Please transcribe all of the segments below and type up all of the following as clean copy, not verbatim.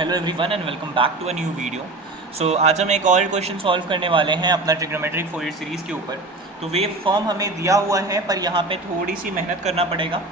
Hello everyone and welcome back to a new video. So आज हम एक और क्वेश्चन सॉल्व करने वाले हैं अपना ट्रिग्नोमेट्रिक फोरियर सीरीज़ के ऊपर। तो वेव फॉर्म हमें दिया हुआ है पर यहाँ पे थोड़ी सी मेहनत करना पड़ेगा,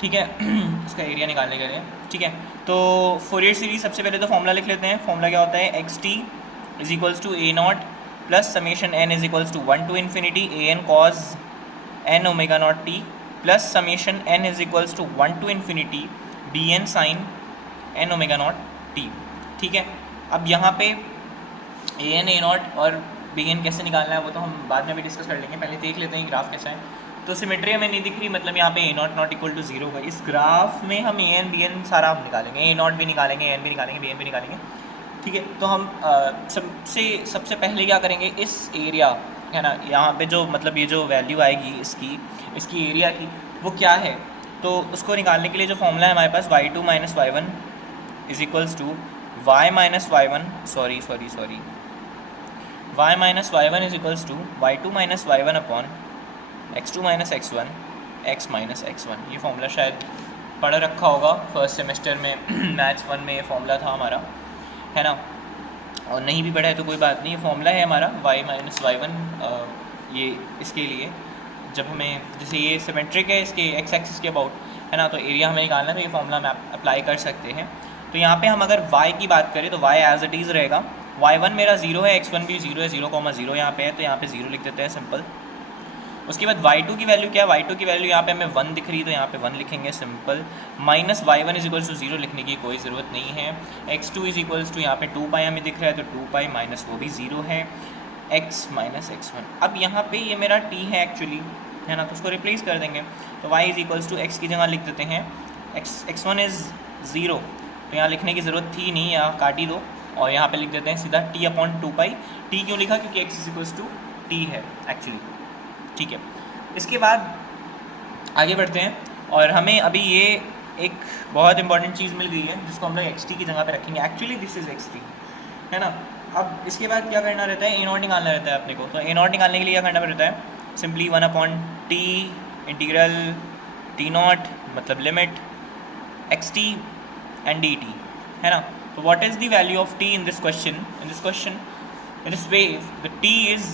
ठीक है इसका एरिया निकालने के लिए। ठीक है, तो फोरियर सीरीज सबसे पहले तो फॉर्मूला लिख लेते हैं। फॉर्मूला क्या होता है, x t is equals to a naught plus summation n is equals to 1 to infinity a n cos n omega naught t plus summation n is equals to 1 to infinity b n sine n omega naught t. ठीक है, अब यहाँ पे a n a naught और b n कैसे निकालना है वो तो हम बाद में भी डिस्कस कर लेंगे, पहले देख लेते हैं ग्राफ कैसा है। तो सिमेट्री हमें नहीं दिख रही, मतलब यहाँ पे ए नॉट नॉट इक्वल टू 0 होगा। इस ग्राफ में हम ए एन बी एन सारा हम निकालेंगे, ए नॉट भी निकालेंगे, ए एन भी निकालेंगे, बी एन भी निकालेंगे। ठीक है, तो हम सबसे पहले क्या करेंगे, इस एरिया है ना, यहाँ पे जो मतलब ये जो वैल्यू आएगी इसकी एरिया की वो क्या है, तो उसको निकालने के लिए जो फॉर्मूला है हमारे पास y2 minus y one is equals to y minus y one y minus y one is equals to y2 minus y one upon x2 minus x one x minus x one. ये formula शायद पढ़ रखा होगा first semester में maths 1 में ये formula था हमारा, है ना। और नहीं भी पढ़ा है तो कोई बात नहीं, ये फॉर्मूला है हमारा y माइनस वाई वन। ये इसके लिए जब हमें जैसे ये सिमेट्रिक है इसके एक्स एक्सिस के अबाउट, है ना, तो एरिया हमें निकालना है तो ये फॉर्मूला हम अप्लाई कर सकते हैं। तो यहाँ पे हम अगर y की बात करें तो y एज इट इज़ रहेगा, y1 मेरा 0 है, x1 भी 0 है, 0,0 यहाँ पे है तो यहाँ पे 0 लिख देते हैं सिंपल। उसके बाद y2 की वैल्यू क्या है, y2 की वैल्यू यहाँ पे हमें 1 दिख रही है तो यहाँ पे 1 लिखेंगे simple. Minus y one is equals to 0 लिखने की कोई ज़रूरत नहीं है। x2 इज इक्वल्स टू यहाँ पे 2 पाई हमें दिख रहा है तो 2 पाई माइनस वो भी 0 है, x माइनस एक्स वन। अब यहाँ पे ये मेरा t है एक्चुअली, है ना, तो उसको रिप्लेस कर देंगे तो y is equals to x की जगह लिख देते हैं x1 इज़ 0, तो यहाँ लिखने की ज़रूरत थी नहीं, यहाँ काट ही दो और यहाँ पे लिख देते हैं सीधा t अपॉन 2 पाई। t क्यों लिखा, क्योंकि x is equals to t है एक्चुअली। ठीक है, इसके बाद आगे बढ़ते हैं और हमें अभी ये एक बहुत इंपॉर्टेंट चीज़ मिल गई है जिसको हम लोग xt की जगह पे रखेंगे। एक्चुअली दिस इज xt, है ना। अब इसके बाद क्या करना रहता है, ए नॉट निकालना रहता है अपने को। तो ए नॉट निकालने के लिए क्या करना रहता है, simply 1 upon T integral T naught मतलब limit X T and D T, है ना। तो what is the value of T in this question, in this wave the T is,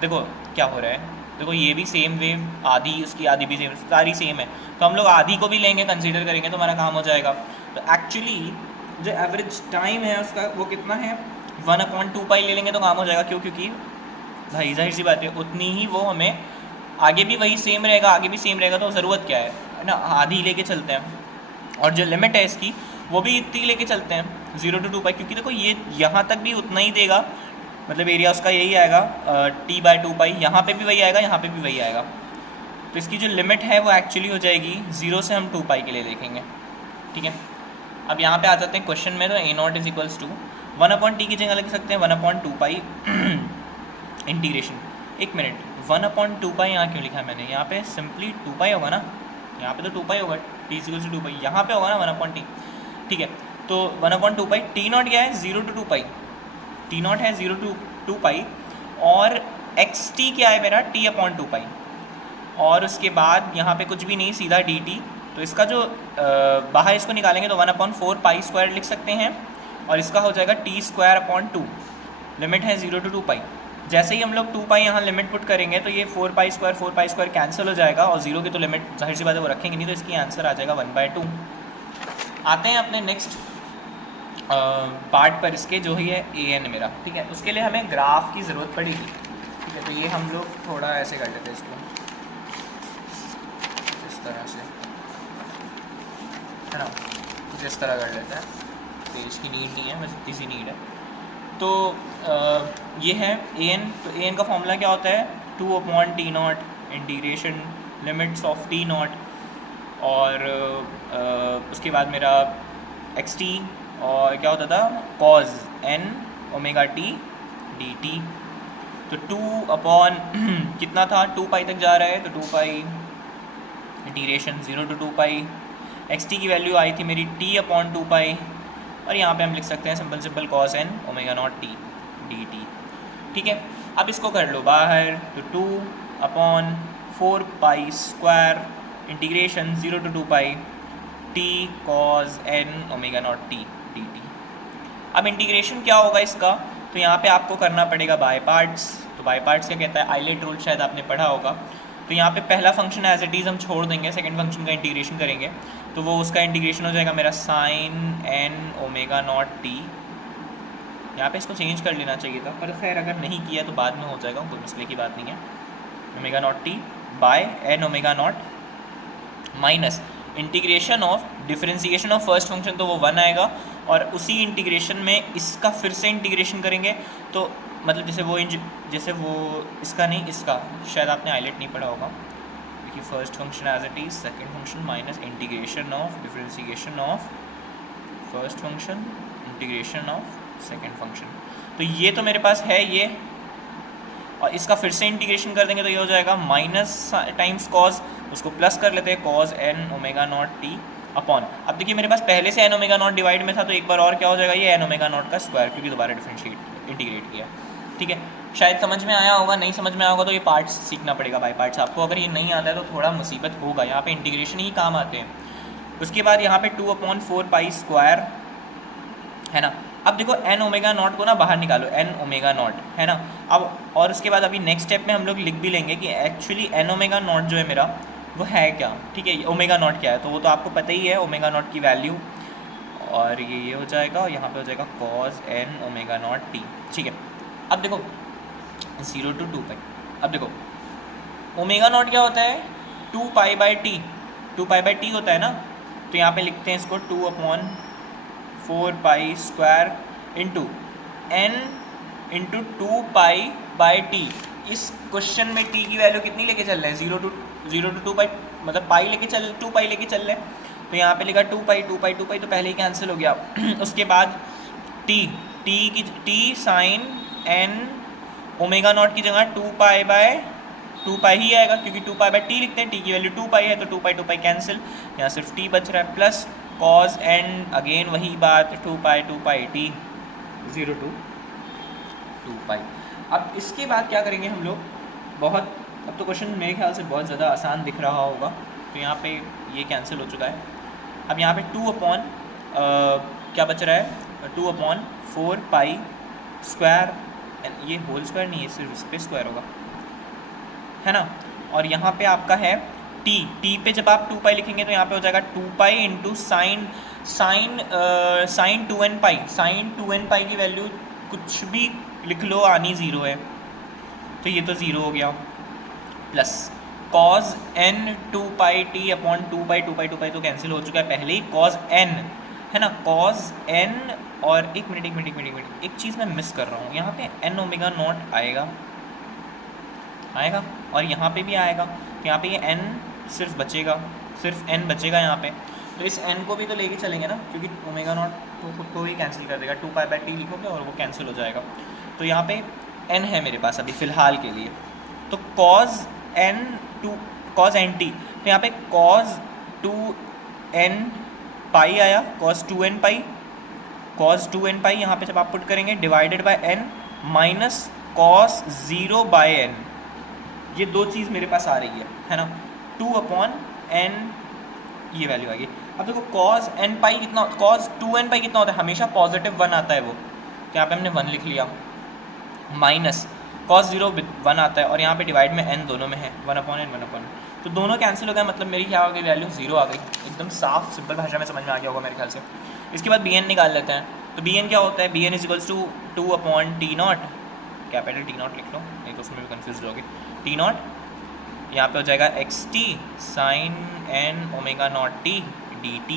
देखो क्या हो रहा है, देखो ये भी सेम वेव, आधी उसकी आधी भी सेम, सारी सेम है, तो हम लोग आधी को भी लेंगे, कंसीडर करेंगे तो हमारा काम हो जाएगा। तो एक्चुअली जो एवरेज टाइम है उसका वो कितना है, 1 अपॉन 2 पाई ले लेंगे तो काम हो जाएगा। क्यों, क्योंकि भाई जाहिर सी बात है उतनी ही वो हमें आगे भी वही सेम रहेगा, आगे भी सेम रहेगा, तो ज़रूरत क्या है ना, आधी लेके चलते हैं। और जो लिमिट है इसकी वो भी इतनी लेके चलते हैं, 0 to 2 पाई, क्योंकि देखो ये यहाँ तक भी उतना ही देगा, मतलब एरिया उसका यही आएगा t बाय 2 पाई, यहाँ पे भी वही आएगा, यहाँ पे भी वही आएगा। तो इसकी जो लिमिट है वो एक्चुअली हो जाएगी 0 से हम 2 पाई के लिए देखेंगे। ठीक है, अब यहाँ पे आ जाते हैं क्वेश्चन में। तो A naught is equals to 1 upon T की जगह लिख सकते हैं 1 अपॉन 2 पाई इंटीग्रेशन। एक मिनट, 1 अपॉन 2 पाई यहाँ क्यों लिखा है मैंने, यहाँ पे सिंपली 2 पाई होगा ना, यहाँ पे तो 2 पाई होगा, T is equals to 2 pi, यहाँ पे होगा ना 1 अपॉन टी। ठीक है, तो 1 अपॉन 2 पाई, टी नॉट क्या है 0 to 2 पाई, टी नॉट है 0 to 2 पाई, और एक्स टी क्या है मेरा t अपॉन 2 पाई, और उसके बाद यहाँ पे कुछ भी नहीं, सीधा डी टी। तो इसका जो बाहर इसको निकालेंगे तो 1 अपॉन 4 पाई स्क्वायर लिख सकते हैं, और इसका हो जाएगा टी स्क्वायर अपॉन 2, लिमिट है 0 to 2 पाई। जैसे ही हम लोग 2 पाई यहाँ लिमिट पुट करेंगे तो ये 4 पाई स्क्वायर कैंसिल हो जाएगा, और 0 की तो लिमिट जाहिर सी बात है वो रखेंगे नहीं, तो इसकी आंसर आ जाएगा 1/2। आते हैं अपने नेक्स्ट पार्ट पर इसके, जो ही है ए एन मेरा। ठीक है, उसके लिए हमें ग्राफ की ज़रूरत पड़ेगी। ठीक है, तो ये हम लोग थोड़ा ऐसे कर लेते हैं इसको इस तरह से, है ना, कुछ इस तरह कर लेते हैं, तो इसकी नीड नहीं है, बस इतनी सी नीड है। तो ये है ए एन। तो ए एन का फॉर्मूला क्या होता है, 2 upon T not integration limits of T not, और उसके बाद मेरा एक्स टी, और क्या होता था cos n omega t d t. तो 2 अपॉन कितना था, 2 पाई तक जा रहा है, तो 2 pi integration 0 to 2 pi, x T की वैल्यू आई थी मेरी t अपॉन 2 पाई, और यहाँ पे हम लिख सकते हैं simple cos n omega naught t d t. ठीक है, अब इसको कर लो बाहर, तो 2 upon 4 pi square integration 0 to 2 pi t cos n omega naught t d t. अब इंटीग्रेशन क्या होगा इसका, तो यहाँ पे आपको करना पड़ेगा बाय पार्ट्स। तो बाय पार्ट्स क्या कहता है, आइलेट रूल शायद आपने पढ़ा होगा। तो यहाँ पे पहला फंक्शन एज इट इज़ हम छोड़ देंगे, सेकंड फंक्शन का इंटीग्रेशन करेंगे, तो वो उसका इंटीग्रेशन हो जाएगा मेरा sine n omega naught t. यहाँ पे इसको चेंज कर लेना चाहिए था, पर खैर अगर नहीं किया तो बाद में हो जाएगा, कोई मसले की बात नहीं है। Omega naught t by n omega naught minus integration of differentiation of first function, तो वो 1 आएगा, और उसी इंटीग्रेशन में इसका फिर से इंटीग्रेशन करेंगे, तो मतलब जैसे वो इसका नहीं, इसका शायद आपने हाईलाइट नहीं पढ़ा होगा। देखिए first function as it is, second function minus integration of differentiation of first function integration of second function. तो ये तो मेरे पास है ये, और इसका फिर से इंटीग्रेशन कर देंगे तो ये हो जाएगा माइनस टाइम्स कॉज, उसको प्लस कर लेते हैं, cos n omega naught t upon. अब देखिए मेरे पास पहले से एन ओमेगा नॉट डिवाइड में था, तो एक बार और क्या हो जाएगा, ये एन ओमेगा नॉट का स्क्वायर, क्योंकि दोबारा डिफरेंशिएट इंटीग्रेट किया। ठीक है, शायद समझ में आया होगा, नहीं समझ में आया होगा तो ये पार्ट्स सीखना पड़ेगा बाय पार्ट्स आपको। अगर ये नहीं आता है तो थोड़ा मुसीबत होगा, यहाँ पे इंटीग्रेशन ही काम आते हैं। उसके बाद यहाँ पे 2/4 पाई स्क्वायर है ना। अब देखो एन ओमेगा नॉट को ना बाहर निकालो, एन ओमेगा नॉट है ना। अब और उसके बाद अभी नेक्स्ट स्टेप में हम लोग लिख भी लेंगे कि एक्चुअली एन ओमेगा नॉट जो है मेरा वो है क्या। ठीक है, ओमेगा नॉट क्या है, तो वो तो आपको पता ही है ओमेगा नॉट की वैल्यू, और ये हो जाएगा, और यहाँ पे हो जाएगा cos n omega naught t. ठीक है, अब देखो 0 to 2 पाई। अब देखो ओमेगा नॉट क्या होता है, 2 pi by T, 2 pi by T होता है ना। तो यहाँ पे लिखते हैं इसको 2/4 pi square into n into 2 pi by t. इस क्वेश्चन में टी की वैल्यू कितनी लेके चल रहे हैं, 0 to 2 पाई, मतलब पाई लेके चल, 2 पाई लेके चल रहे हैं। तो यहाँ पे लिखा 2 पाई 2 पाई 2 पाई, तो पहले ही कैंसिल हो गया। उसके बाद t sine n omega naught की जगह 2 पाई बाय 2 पाई ही आएगा, क्योंकि 2 पाई बाय टी लिखते हैं, टी की वैल्यू 2 पाई है, तो 2 पाई कैंसिल, यहाँ सिर्फ टी बच रहा है, प्लस कॉज एन अगेन वही बात 2 पाई टी 0 to 2 पाई। अब इसके बाद क्या करेंगे हम लोग, बहुत अब तो क्वेश्चन मेरे ख्याल से बहुत ज़्यादा आसान दिख रहा होगा। तो यहाँ पे ये कैंसिल हो चुका है। अब यहाँ पे 2 अपॉन क्या बच रहा है, 2/4 पाई स्क्वायर, ये होल स्क्वायर नहीं है, सिर्फ इस पे स्क्वायर होगा है ना। और यहाँ पे आपका है टी पे जब आप 2 पाई लिखेंगे तो यहाँ पे हो जाएगा 2 पाई इंटू साइन 2n पाई। साइन 2n पाई की वैल्यू कुछ भी लिख लो, आनी 0 है, तो ये तो 0 हो गया, plus cause an 2 pi T upon 2 पाई तो कैंसिल हो चुका है पहले ही, कॉज एन है ना, कॉज एन। और एक मिनट एक चीज़ मैं मिस कर रहा हूँ, यहाँ पे एन ओमेगा नॉट आएगा और यहाँ पे भी आएगा, तो यहाँ पे ये एन सिर्फ बचेगा, सिर्फ एन बचेगा यहाँ पे। तो इस एन को भी तो लेके चलेंगे ना, क्योंकि ओमेगा नॉट तो खुद को ही कैंसिल कर देगा, 2 पाई बाई टी लिखोगे और वो कैंसिल हो जाएगा। तो यहाँ पे एन है मेरे पास अभी फ़िलहाल के लिए, तो कॉज एन टी, तो यहाँ पे कॉज 2n पाई आया, कॉज 2n पाई यहाँ पे जब आप पुट करेंगे divided by n minus cos 0 by n, ये दो चीज़ मेरे पास आ रही है ना। 2/n ये वैल्यू आ गई। अब देखो कॉस n पाई कितना, कॉस 2n पाई कितना होता है, हमेशा पॉजिटिव 1 आता है वो, तो यहाँ पे हमने 1 लिख लिया, माइनस कॉस 0 1 आता है, और यहाँ पे डिवाइड में n दोनों में है, 1/n, तो दोनों कैंसिल हो गया, मतलब मेरी क्या हो गई वैल्यू 0 आ गई। एकदम साफ सिंपल भाषा में समझ में आ गया होगा मेरे ख्याल से। इसके बाद bn निकाल लेते हैं। तो bn क्या होता है, bn is 2/t0, capital T0 लिख लो, नहीं तो उसमें भी कन्फ्यूज हो गए। T0 यहाँ पे हो जाएगा xt sine n omega naught t dt।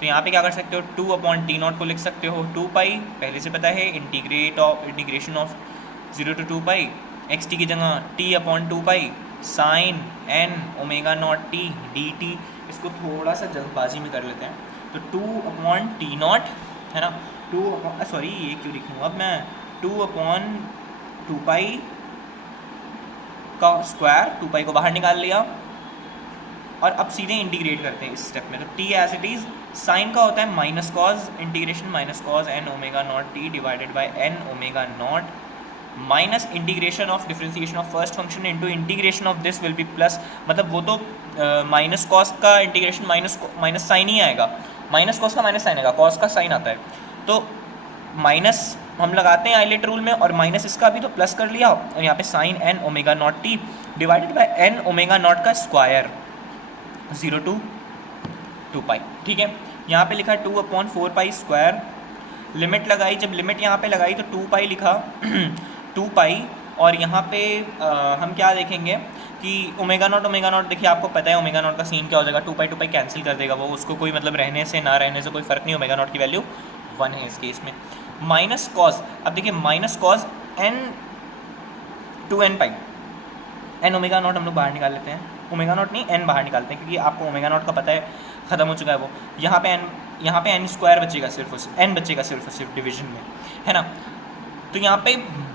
तो यहाँ पे क्या कर सकते हो, 2/t0 को लिख सकते हो 2 पाई, पहले से पता है, integration of 0 to 2 pi, xt की जगह t/2 pi sine n omega naught t dt। इसको थोड़ा सा जल्दबाजी में कर लेते हैं, तो 2/t0 है ना, सॉरी ये क्यों लिखूँ अब मैं, 2/2 पाई का स्क्वायर, 2 पाई को बाहर निकाल लिया, और अब सीधे इंटीग्रेट करते हैं इस स्टेप में। तो t as it is, sine का होता है minus cos, integration minus cos n omega naught t divided by n omega naught minus integration of differentiation of first function into integration of this will be plus, मतलब वो तो minus cos का integration minus sine ही आएगा, minus cos का minus sine आएगा, cos का sine आता है, तो माइनस हम लगाते हैं आइलेट रूल में, और माइनस इसका भी तो प्लस कर लिया, और यहाँ पे sine n omega naught t divided by n omega naught का स्क्वायर 0 to 2 पाई। ठीक है, यहाँ पे लिखा 2/4 पाई स्क्वायर, लिमिट लगाई, जब लिमिट यहाँ पे लगाई तो 2 पाई लिखा 2 पाई, और यहाँ पे हम क्या देखेंगे कि ओमेगा नॉट देखिए आपको पता है ओमेगा नॉट का सीन क्या हो जाएगा, 2 पाई कैंसिल कर देगा वो, उसको कोई मतलब रहने से ना रहने से कोई फ़र्क नहीं, ओमेगा नॉट की वैल्यू 1 है इस केस में। माइनस कॉस, अब देखिए minus cos n 2n pi, n omega naught हम लोग बाहर निकाल लेते हैं, ओमेगा नॉट नहीं एन बाहर निकालते हैं, क्योंकि आपको ओमेगा नॉट का पता है ख़त्म हो चुका है वो। यहाँ पे एन स्क्वायर बचेगा सिर्फ एन बचेगा सिर्फ डिवीजन में, है ना। तो यहाँ पे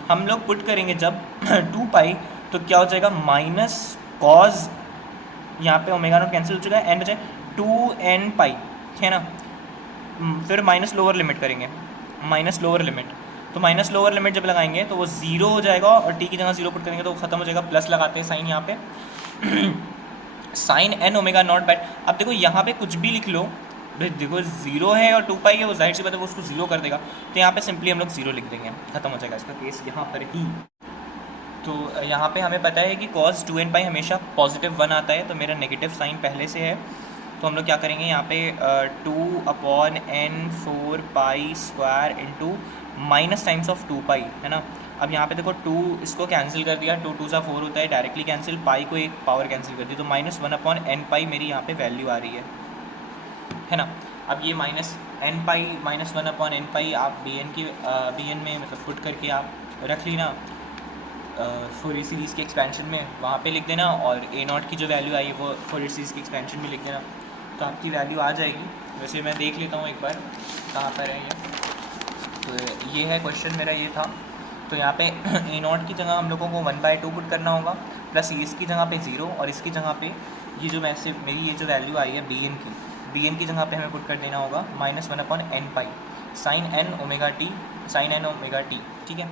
हम लोग पुट करेंगे जब 2 पाई, तो क्या हो जाएगा माइनस कॉज, यहाँ पे ओमेगा नॉट कैंसिल हो चुका है, एन बचे 2n पाई, है ना। फिर माइनस लोअर लिमिट करेंगे, माइनस लोअर लिमिट, तो माइनस लोअर लिमिट जब लगाएंगे तो वो 0 हो जाएगा, और t की जगह 0 पुट करेंगे तो वो खत्म हो जाएगा, प्लस लगाते हैं साइन यहाँ पे sine n omega naught by, अब देखो यहाँ पे कुछ भी लिख लो, देखो 0 है और 2 पाई है, वो जाहिर सी बात है वो उसको 0 कर देगा, तो यहाँ पे सिंपली हम लोग 0 लिख देंगे, खत्म हो जाएगा इसका केस यहाँ पर ही। तो यहाँ पे हमें पता है कि cos 2n पाई हमेशा पॉजिटिव 1 आता है, तो मेरा नेगेटिव साइन पहले से है, तो हम लोग क्या करेंगे यहाँ पे 2/n4 pi square into minus times of 2 पाई, है ना। अब यहाँ पे देखो 2 इसको कैंसिल कर दिया, 2 2 सा 4 होता है, डायरेक्टली कैंसिल, पाई को एक पावर कैंसिल कर दी, तो -1/n पाई मेरी यहाँ पे वैल्यू आ रही है ना। अब ये -n पाई -1/n पाई आप bn में मतलब पुट करके आप रख ली ना फोरियर सीरीज़ के एक्सपेंशन में, वहाँ पे लिख देना, और a0 की जो वैल्यू आई है वो फोरियर सीरीज़ के एक्सपेंशन में लिख देना, तो आपकी वैल्यू आ जाएगी। वैसे मैं देख लेता हूँ एक बार कहाँ पर है ये, तो ये है क्वेश्चन मेरा ये था। तो यहाँ पे a0 की जगह हम लोगों को 1/2 पुट करना होगा, प्लस इसकी जगह पे 0, और इसकी जगह पे ये जो मेरी ये जो वैल्यू आई है bn की जगह पे हमें पुट कर देना होगा -1/n पाई sin n ओमेगा टी, ठीक है।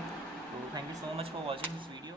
तो thank you so much for watching this video.